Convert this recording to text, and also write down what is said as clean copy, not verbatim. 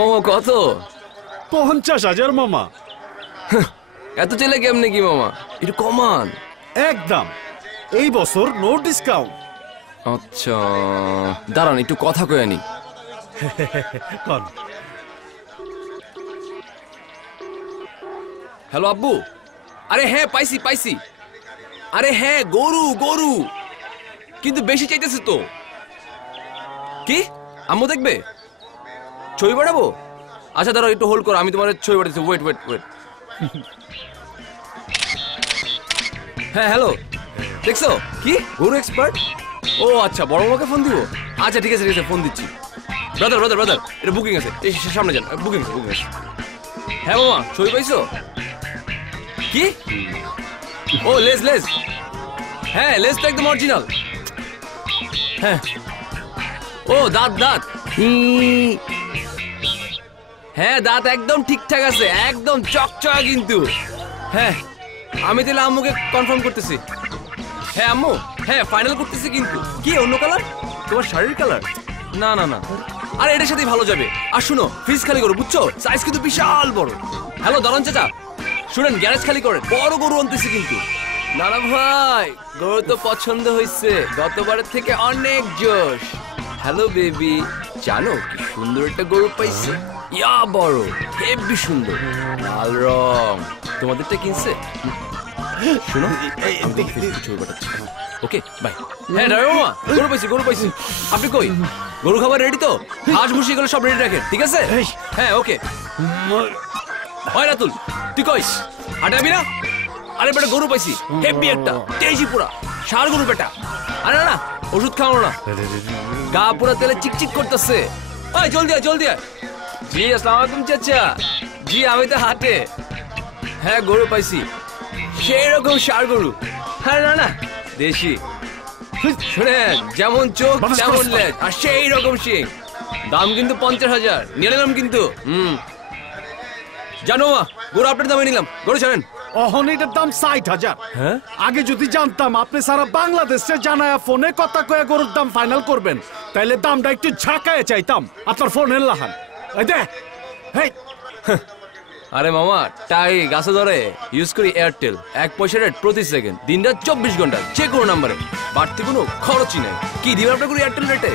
মামা কত? 50,000 মামা। এত চেলে কেমনে কি মামা, একটু কমান। একদম, এই বছর নো ডিসকাউন্ট। আচ্ছা দাঁড়ান একটু কথা কয়ে আনি। হ্যালো আব্বু। আরে হ্যাঁ পাইছি পাইছি। আরে হ্যাঁ গরু গরু, কিন্তু বেশি চাইতেছে তো। কি আম্মু দেখবে? ছবি পাঠাবো? আচ্ছা দাঁড়াও একটু হোল্ড করো, আমি তোমার ছবি পাঠাচ্ছি। Wait wait wait. হ্যাঁ হ্যালো, দেখছো কি গরু এক্সপার্ট? ও আচ্ছা বড় মামাকে ফোন দিব। আচ্ছা ঠিক আছে ঠিক আছে, ফোন দিচ্ছি। ব্রাদার ব্রাদার ব্রাদার, এটা বুকিং আছে, সামনে যান। বুকিং আছে বুকিং আছে। হ্যাঁ মামা ছবি পাইছো? কি? ও লেজ লেজ, হ্যাঁ লেজ তো একদম অরিজিনাল। হ্যাঁ ও দাঁত দাঁত, হ্যাঁ দাঁত একদম ঠিকঠাক আছে, একদম চকচকা কিন্তু। হ্যাঁ আমি তাহলে আম্মুকে কনফার্ম করতেছি। হ্যাঁ আম্মু, হ্যাঁ ফাইনাল করতেছি। কিন্তু কি অন্য কালার? তোমার শাড়ির কালার? না না না, আরে এটার সাথেই ভালো যাবে। আর শুনো ফ্রিজ খালি করো বুঝছো, সাইজ কিন্তু বিশাল বড়। হ্যালো দারুন চাচা, শুনেন গ্যারেজ খালি করেন, বড় গরু আনতেছি কিন্তু। দাদা ভাই গরু তো পছন্দ হয়েছে, গতবারের থেকে অনেক জোশ। হ্যালো বেবি, জানো কি সুন্দর একটা গরু পাইছি, ইয়া বড়, হেভি সুন্দর, লাল রং। তোমাদেরটা কিনছে? শুনো ছবি পাঠাচ্ছি। Okay bye. হ্যাঁ ড্রাইভার মামা, গরু পাইছি গরু পাইছি। আপনি কই? গরু খাবার রেডি তো? হাঁস ভুসি এগুলো সব রেডি রাখেন, ঠিক আছে? হ্যাঁ ওকে। হয় রাতুল তুই কইস হাঁটাবি না? আরে বেটা গরু পাইছি হেভি একটা, তেজি পুরা ষাঁড় গরু বেটা। আরে না ওষুধ খাওয়ানো না, গা পুরা তেলে চিকচিক করতেছে। ওই জলদি আয় জলদি আয়। জি আসসালামু আলাইকুম চাচা। জি আমি তো হাটে। হ্যাঁ গরু পাইছি, সেই রকম ষাঁড় গরু। হ্যাঁ না না দেশি, শুনেন যেমন চোখ তেমন লেজ আর সেই রকম শিং। দাম কিন্তু 50,000 নিয়ে নিলাম কিন্তু। জানো মা, গরু আপনার দামে নিলাম, গরু ছাড়েন। অহন এটার দাম 60,000। হ্যাঁ আগে যদি জানতাম আপনি সারা বাংলাদেশে জানায়া ফোনে কথা কয়ে গরুর দাম ফাইনাল করবেন, তাইলে দামটা একটু ঝাঁকায় চাইতাম। আপনার ফোনের লাহান এই দে। হেই আরে মামা টাই গাছে ধরে ইউজ করি এয়ারটেল, 1 পয়সা রেট প্রতি সেকেন্ড, দিনরাত 24 ঘন্টা, যে কোনো নাম্বারে, বাড়তি কোনো খরচই নাই। কি দিবেন আপনার এয়ারটেল রেটে?